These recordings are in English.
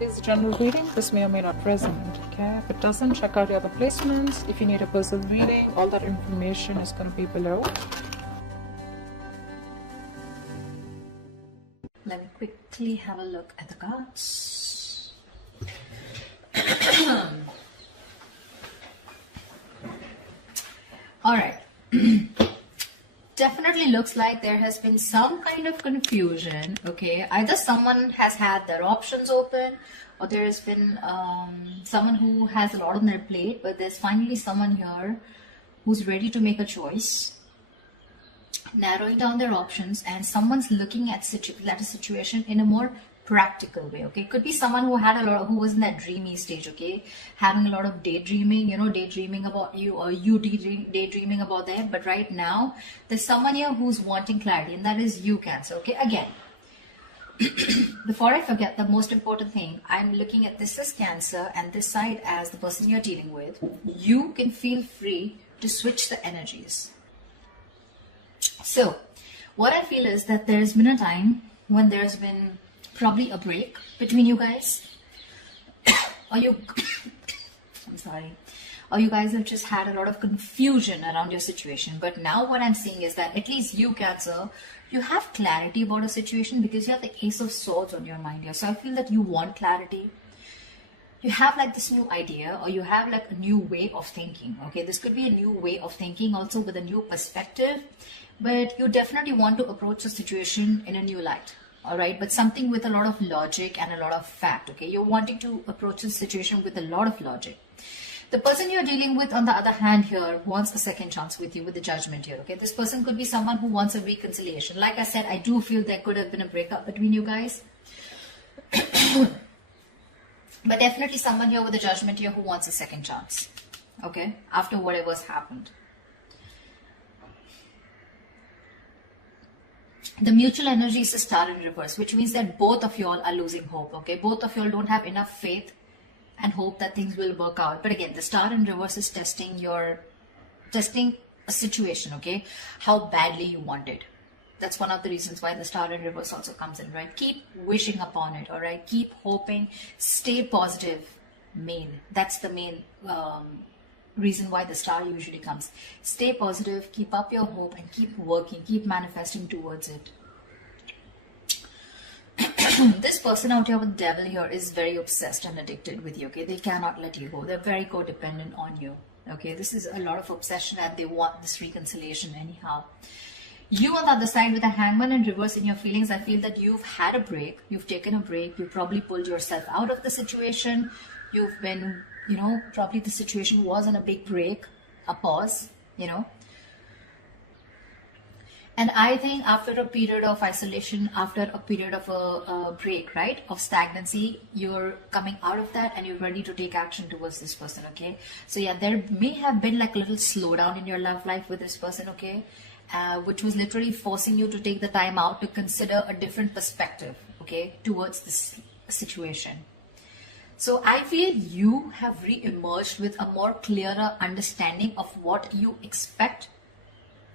is a general reading. This may or may not resonate, okay? If it doesn't, check out the other placements. If you need a personal reading, all that information is going to be below. Let me quickly have a look at the cards. All right. Definitely looks like there has been some kind of confusion, okay? Either someone has had their options open, or there has been someone who has a lot on their plate, but there's finally someone here who's ready to make a choice, narrowing down their options, and someone's looking at a situation in a more practical way, okay? Could be someone who was in that dreamy stage, okay? Having a lot of daydreaming, daydreaming about you, or you daydreaming about them. But right now, there's someone here who's wanting clarity, and that is you, Cancer, okay? Again, before I forget, the most important thing, I'm looking at this as Cancer and this side as the person you're dealing with. You can feel free to switch the energies. So, what I feel is that there's been a time when there's been probably a break between you guys, or you or you guys have just had a lot of confusion around your situation. But now what I'm seeing is that at least you, Cancer, you have clarity about a situation because you have the Ace of Swords on your mind here. So I feel that you want clarity. You have like this new idea, or you have like a new way of thinking, okay? This could be a new way of thinking also with a new perspective, but you definitely want to approach the situation in a new light. All right, but something with a lot of logic and a lot of fact, okay? You're wanting to approach the situation with a lot of logic. The person you're dealing with, on the other hand here, wants a second chance with you, with the Judgment here, okay? This person could be someone who wants a reconciliation. Like I said, I do feel there could have been a breakup between you guys. But definitely someone here with the Judgment here who wants a second chance, okay? After whatever's happened. The mutual energy is a Star in reverse, which means that both of y'all are losing hope, okay? Both of y'all don't have enough faith and hope that things will work out. But again, the Star in reverse is testing a situation, okay? How badly you want it. That's one of the reasons why the Star in reverse also comes in, right? Keep wishing upon it, all right? Keep hoping, stay positive. That's the main reason why the Star usually comes. Stay positive, keep up your hope, and keep working, keep manifesting towards it. This person out here with the Devil here is very obsessed and addicted with you, okay? They cannot let you go. They're very codependent on you, okay? This is a lot of obsession, and they want this reconciliation anyhow. You on the other side with a Hangman in reverse in your feelings, I feel that you've had a break. You've taken a break. You probably pulled yourself out of the situation. You've been, probably the situation was on a big break, a pause, And I think after a period of isolation, after a period of a break, right, of stagnancy, you're coming out of that and you're ready to take action towards this person, okay? So yeah, there may have been like a little slowdown in your love life with this person, okay? Which was literally forcing you to take the time out to consider a different perspective, okay, towards this situation. So I feel you have re-emerged with a more clearer understanding of what you expect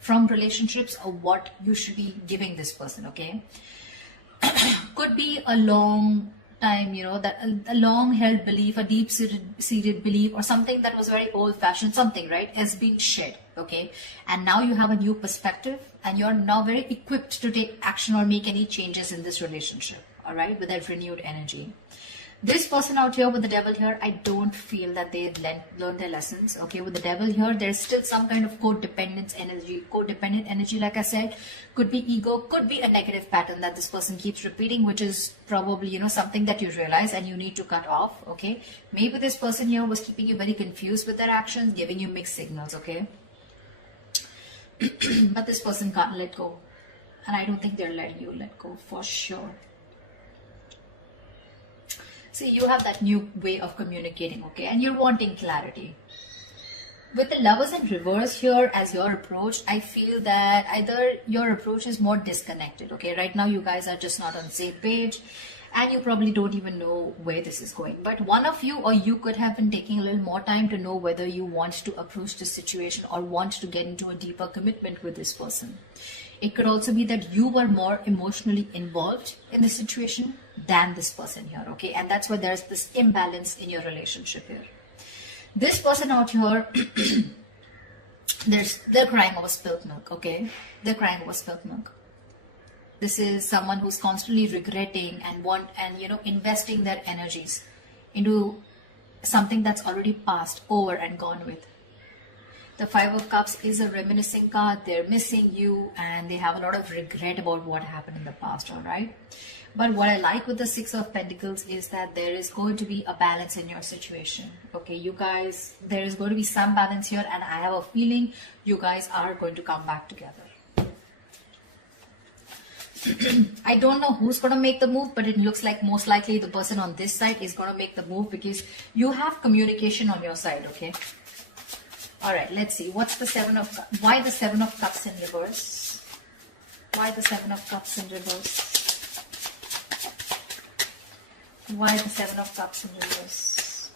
from relationships, or what you should be giving this person, okay? Could be a long time, that a long held belief, a deep seated belief, or something that was very old fashioned, something, right, has been shed, okay? And now you have a new perspective, and you're now very equipped to take action or make any changes in this relationship, all right, with that renewed energy. This person out here with the Devil here, I don't feel that they learned their lessons, okay? With the Devil here, there's still some kind of codependent energy, like I said. Could be ego, could be a negative pattern that this person keeps repeating, which is probably, something that you realize and you need to cut off, okay? Maybe this person here was keeping you very confused with their actions, giving you mixed signals, okay? But this person can't let go. And I don't think they're letting you let go for sure. See, you have that new way of communicating, okay? And you're wanting clarity. With the Lovers in reverse here as your approach, I feel that either your approach is more disconnected, okay? Right now, you guys are just not on the same page, and you probably don't even know where this is going. But one of you, or you could have been taking a little more time to know whether you want to approach this situation or want to get into a deeper commitment with this person. It could also be that you were more emotionally involved in the situation than this person here, okay? And that's why there's this imbalance in your relationship here. This person out here, they're crying over spilt milk, okay? They're crying over spilt milk. This is someone who's constantly regretting and investing their energies into something that's already passed over and gone with. The Five of Cups is a reminiscing card. They're missing you and they have a lot of regret about what happened in the past, all right? But what I like with the Six of Pentacles is that there is going to be a balance in your situation. Okay, you guys, there is going to be some balance here, and I have a feeling you guys are going to come back together. I don't know who's going to make the move, but it looks like most likely the person on this side is going to make the move because you have communication on your side, okay? All right, let's see. What's the Seven of Cups? Why the Seven of Cups in reverse? Why the Seven of Cups in reverse? Why the Seven of Cups in reverse?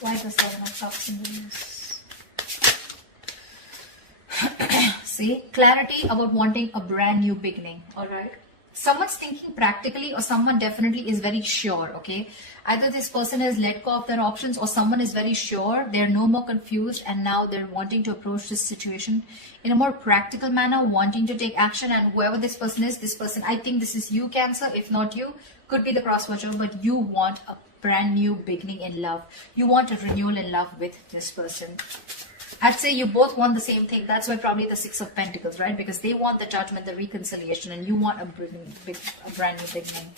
Why the Seven of Cups in reverse? See, clarity about wanting a brand new beginning, all right? Someone's thinking practically or someone definitely is very sure, okay? Either this person has let go of their options or someone is very sure, they're no more confused and now they're wanting to approach this situation in a more practical manner, wanting to take action. And whoever this person is, this person, I think this is you, Cancer. If not you, could be the cross-watcher, but you want a brand new beginning in love. You want a renewal in love with this person. I'd say you both want the same thing. That's why probably the Six of Pentacles, right? Because they want the judgment, the reconciliation, and you want a brand new beginning.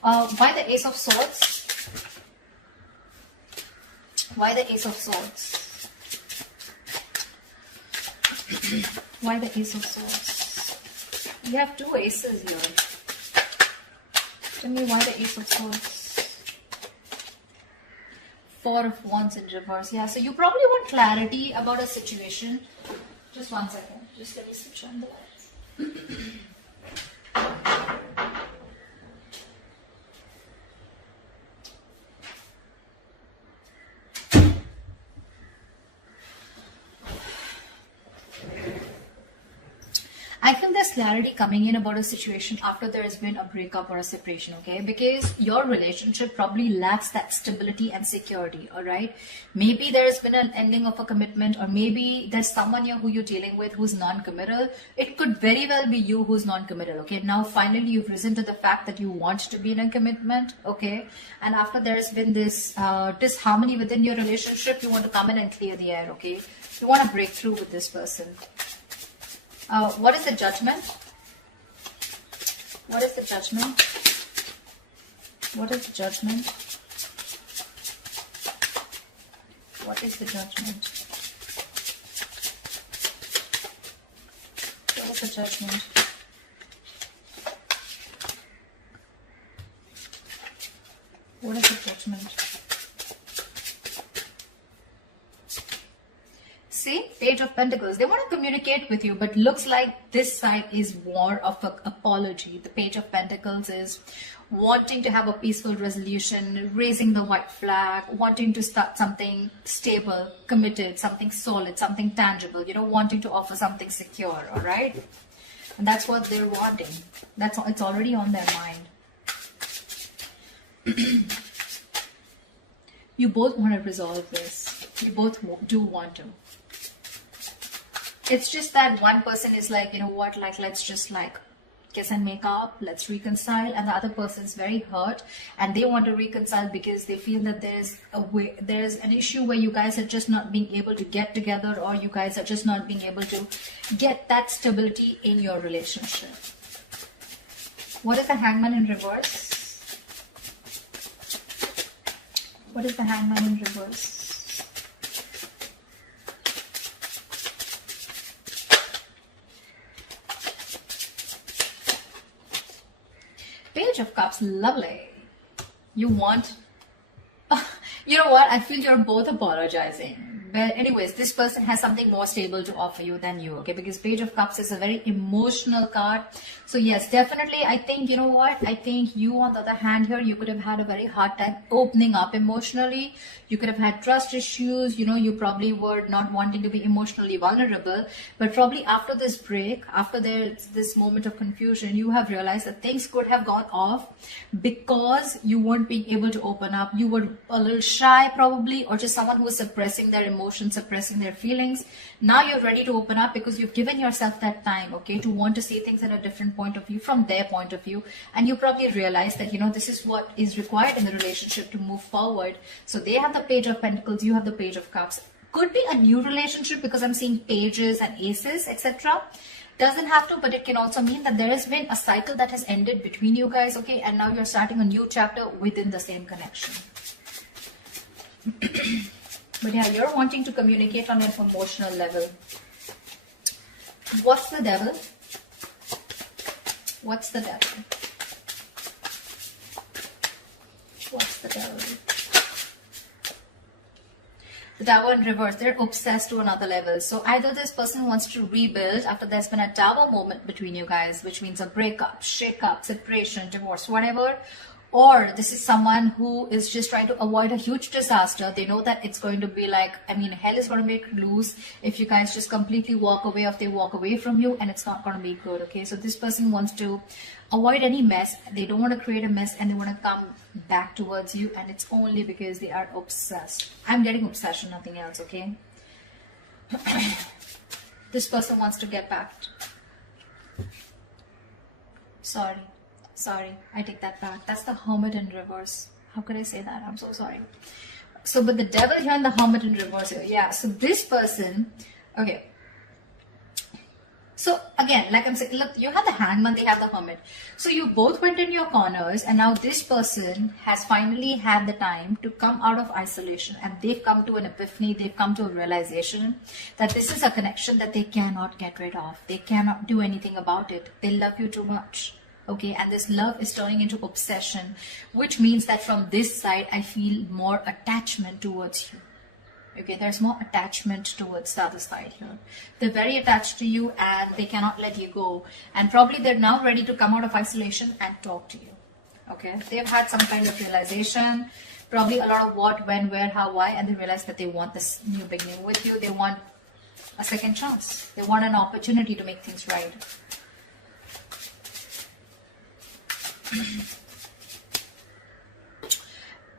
Why the Ace of Swords? Why the Ace of Swords? Why the Ace of Swords? You have two aces here. Tell me why the Ace of Swords? Four of Wands in reverse. Yeah, so you probably want clarity about a situation. Just one second. Just let me switch on the lights. I feel there's clarity coming in about a situation after there has been a breakup or a separation, okay? Because your relationship probably lacks that stability and security, all right? Maybe there has been an ending of a commitment, or maybe there's someone here who you're dealing with who's non-committal. It could very well be you who's non-committal, okay? Now, finally, you've risen to the fact that you want to be in a commitment, okay? And after there's been this disharmony within your relationship, you want to come in and clear the air, okay? You want to break through with this person. What is the Judgment? What is the Judgment? What is the Judgment? What is the Judgment? What is the Judgment? What is the Judgment? See, Page of Pentacles. They want to communicate with you, but looks like this side is more of an apology. The Page of Pentacles is wanting to have a peaceful resolution, raising the white flag, wanting to start something stable, committed, something solid, something tangible, you know, wanting to offer something secure, all right? And that's what they're wanting. It's already on their mind. You both want to resolve this. You both do want to. It's just that one person is like, you know what, like, let's just like kiss and make up, let's reconcile, and the other person is very hurt and they want to reconcile because they feel that there's an issue where you guys are just not being able to get together, or you guys are just not being able to get that stability in your relationship. What is the Hangman in reverse? What is the Hangman in reverse? Page of Cups, lovely. You want, you know what, I feel you're both apologizing Well, anyways, this person has something more stable to offer you than you, okay? Because Page of Cups is a very emotional card. So yes, definitely, I think, you know what? I think you, on the other hand here, you could have had a very hard time opening up emotionally. You could have had trust issues. You know, you probably were not wanting to be emotionally vulnerable. But probably after this break, after this moment of confusion, you have realized that things could have gone off because you weren't being able to open up. You were a little shy probably, or just someone who was suppressing their emotions, suppressing their feelings. Now you're ready to open up because you've given yourself that time, okay, to want to see things in a different point of view, from their point of view. And you probably realize that, you know, this is what is required in the relationship to move forward. So they have the Page of Pentacles, you have the Page of Cups. Could be a new relationship because I'm seeing pages and aces, etc. Doesn't have to, but it can also mean that there has been a cycle that has ended between you guys, okay, and now you're starting a new chapter within the same connection. But yeah, you're wanting to communicate on an emotional level. What's the Devil? What's the Devil? What's the Devil? The Tower in reverse. They're obsessed to another level. So either this person wants to rebuild after there's been a Tower moment between you guys, which means a breakup, shake-up, separation, divorce, whatever. Or this is someone who is just trying to avoid a huge disaster. They know that it's going to be like, I mean, hell is going to break loose if you guys just completely walk away, or if they walk away from you, and it's not going to be good, okay? So this person wants to avoid any mess. They don't want to create a mess, and they want to come back towards you, and it's only because they are obsessed. I'm getting obsession, nothing else, okay? This person wants to get back. Sorry, I take that back. That's the Hermit in reverse. How could I say that? I'm so sorry. So, but the Devil here and the Hermit in reverse here. Yeah, so this person, okay. So again, like I'm saying, look, you have the Hangman, they have the Hermit. So you both went in your corners, and now this person has finally had the time to come out of isolation, and they've come to an epiphany, they've come to a realization that this is a connection that they cannot get rid of. They cannot do anything about it. They love you too much. Okay, and this love is turning into obsession, which means that from this side, I feel more attachment towards you. Okay, there's more attachment towards the other side here. They're very attached to you and they cannot let you go. And probably they're now ready to come out of isolation and talk to you. Okay, they've had some kind of realization, probably a lot of what, when, where, how, why, and they realize that they want this new beginning with you. They want a second chance. They want an opportunity to make things right.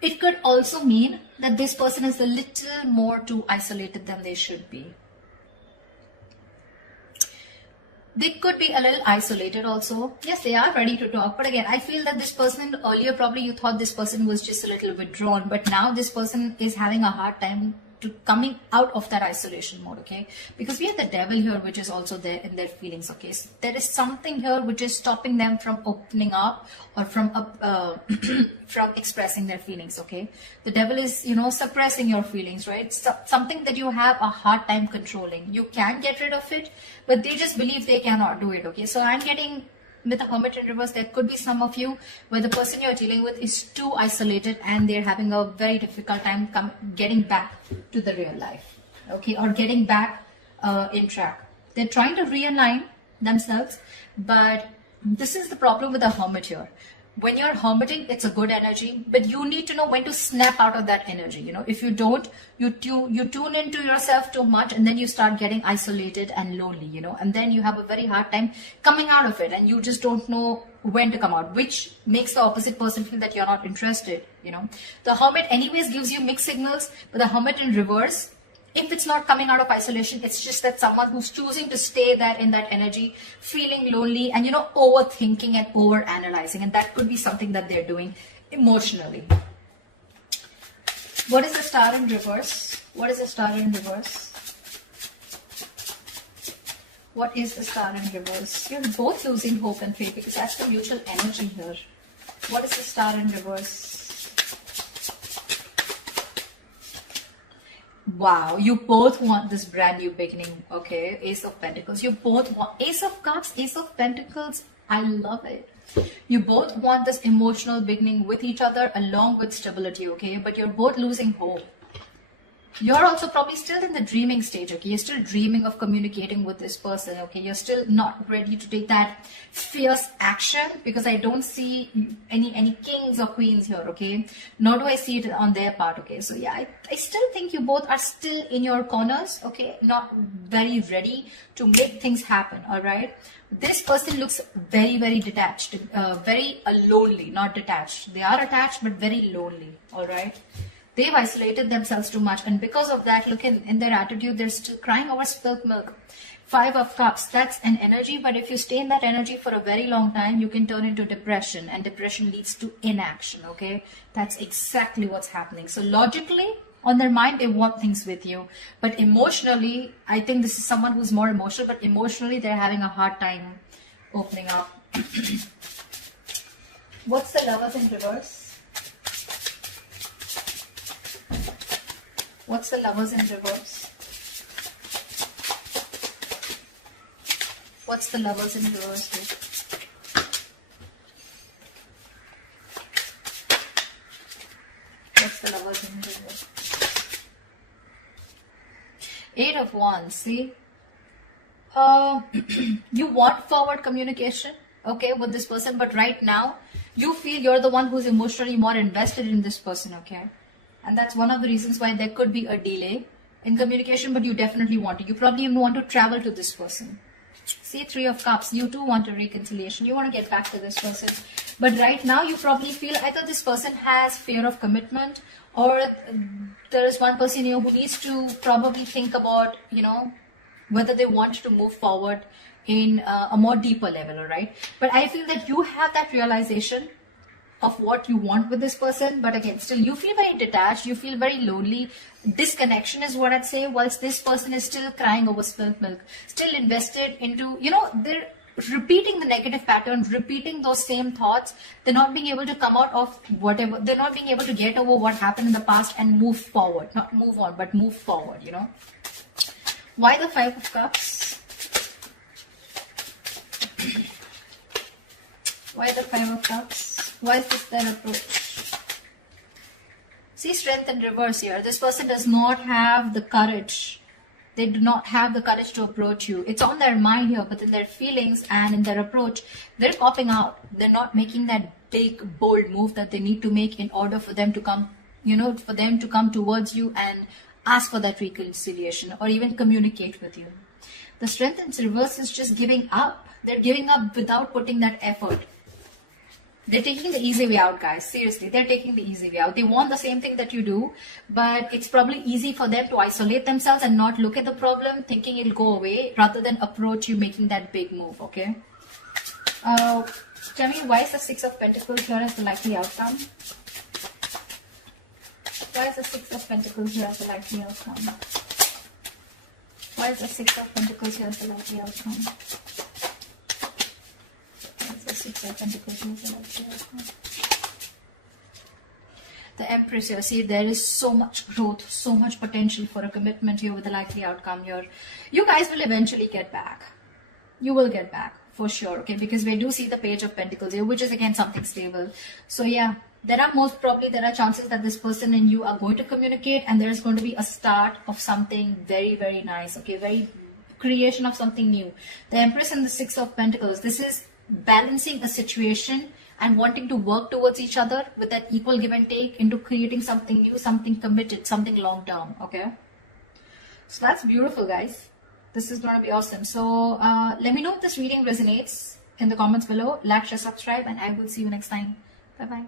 It could also mean that this person is a little more too isolated than they should be. They could be a little isolated also. Yes, they are ready to talk. But again, I feel that this person, earlier probably you thought this person was just a little withdrawn. But now this person is having a hard time to coming out of that isolation mode, okay? Because we have the Devil here, which is also there in their feelings, okay? So there is something here which is stopping them from opening up or from from expressing their feelings, okay? The Devil is, you know, suppressing your feelings, right? Something that you have a hard time controlling. You can get rid of it, but they just believe they cannot do it, okay? So I'm getting, with the Hermit in reverse, there could be some of you where the person you're dealing with is too isolated and they're having a very difficult time getting back to the real life, okay, or getting back in track. They're trying to realign themselves, but this is the problem with the Hermit here. When you're hermiting, it's a good energy, but you need to know when to snap out of that energy. You know, if you don't, you tune into yourself too much, and then you start getting isolated and lonely, you know, and then you have a very hard time coming out of it, and you just don't know when to come out, which makes the opposite person feel that you're not interested, you know. The Hermit anyways gives you mixed signals, but the Hermit in reverse, if it's not coming out of isolation, it's just that someone who's choosing to stay there in that energy, feeling lonely and, you know, overthinking and overanalyzing. And that could be something that they're doing emotionally. What is the Star in reverse? What is the Star in reverse? What is the Star in reverse? You're both losing hope and faith because that's the mutual energy here. What is the Star in reverse? Wow, you both want this brand new beginning, okay? Ace of Pentacles. You both want Ace of Cups, Ace of Pentacles. I love it. You both want this emotional beginning with each other along with stability, okay? But you're both losing hope. You're also probably still in the dreaming stage, okay? You're still dreaming of communicating with this person, okay? You're still not ready to take that fierce action, because I don't see any kings or queens here, okay? Nor do I see it on their part, okay? So yeah, I still think you both are still in your corners, okay? Not very ready to make things happen, all right? This person looks very, very detached, very lonely, not detached. They are attached, but very lonely, all right? They've isolated themselves too much, and because of that, look in their attitude, they're still crying over spilt milk. 5 of Cups, that's an energy, but if you stay in that energy for a very long time, you can turn into depression, and depression leads to inaction, okay? That's exactly what's happening. So logically, on their mind, they want things with you, but emotionally, I think this is someone who's more emotional, but emotionally, they're having a hard time opening up. What's the Lovers in reverse? What's the Lovers in reverse? What's the Lovers in reverse here? What's the Lovers in reverse? 8 of Wands, see? You want forward communication, okay, with this person, but right now, you feel you're the one who's emotionally more invested in this person, okay? And that's one of the reasons why there could be a delay in communication, but you definitely want it. You probably even want to travel to this person. See, 3 of Cups, you too want a reconciliation. You want to get back to this person. But right now, you probably feel either this person has fear of commitment, or there is one person here who needs to probably think about, you know, whether they want to move forward in a more deeper level, all right? But I feel that you have that realization of what you want with this person, but again, still you feel very detached, you feel very lonely. Disconnection is what I'd say, whilst this person is still crying over spilt milk, still invested into, you know, they're repeating the negative pattern, repeating those same thoughts. They're not being able to come out of whatever, they're not being able to get over what happened in the past and move forward, not move on, but move forward, you know. Why the 5 of Cups? Why the 5 of Cups? Why is this their approach? See, Strength in reverse here. This person does not have the courage. They do not have the courage to approach you. It's on their mind here, but in their feelings and in their approach, they're copping out. They're not making that big, bold move that they need to make in order for them to come, you know, for them to come towards you and ask for that reconciliation or even communicate with you. The Strength in reverse is just giving up. They're giving up without putting that effort. They're taking the easy way out, guys. Seriously, they're taking the easy way out. They want the same thing that you do, but it's probably easy for them to isolate themselves and not look at the problem, thinking it'll go away, rather than approach you making that big move, okay? Tell me, why is the 6 of Pentacles here as the likely outcome? Why is the 6 of Pentacles here as the likely outcome? Why is the 6 of Pentacles here as the likely outcome? 6 of Pentacles here as the likely outcome. The Empress here. See, there is so much growth, so much potential for a commitment here with the likely outcome here. You guys will eventually get back. You will get back for sure, okay? Because we do see the Page of Pentacles here, which is again something stable. So yeah, there are chances that this person and you are going to communicate, and there is going to be a start of something very, very nice, okay? Very creation of something new. The Empress and the 6 of Pentacles. This is balancing a situation and wanting to work towards each other with that equal give and take into creating something new, something committed, something long term, okay? So that's beautiful, guys. This is going to be awesome. So let me know if this reading resonates in the comments below. Like, share, subscribe, and I will see you next time. Bye bye.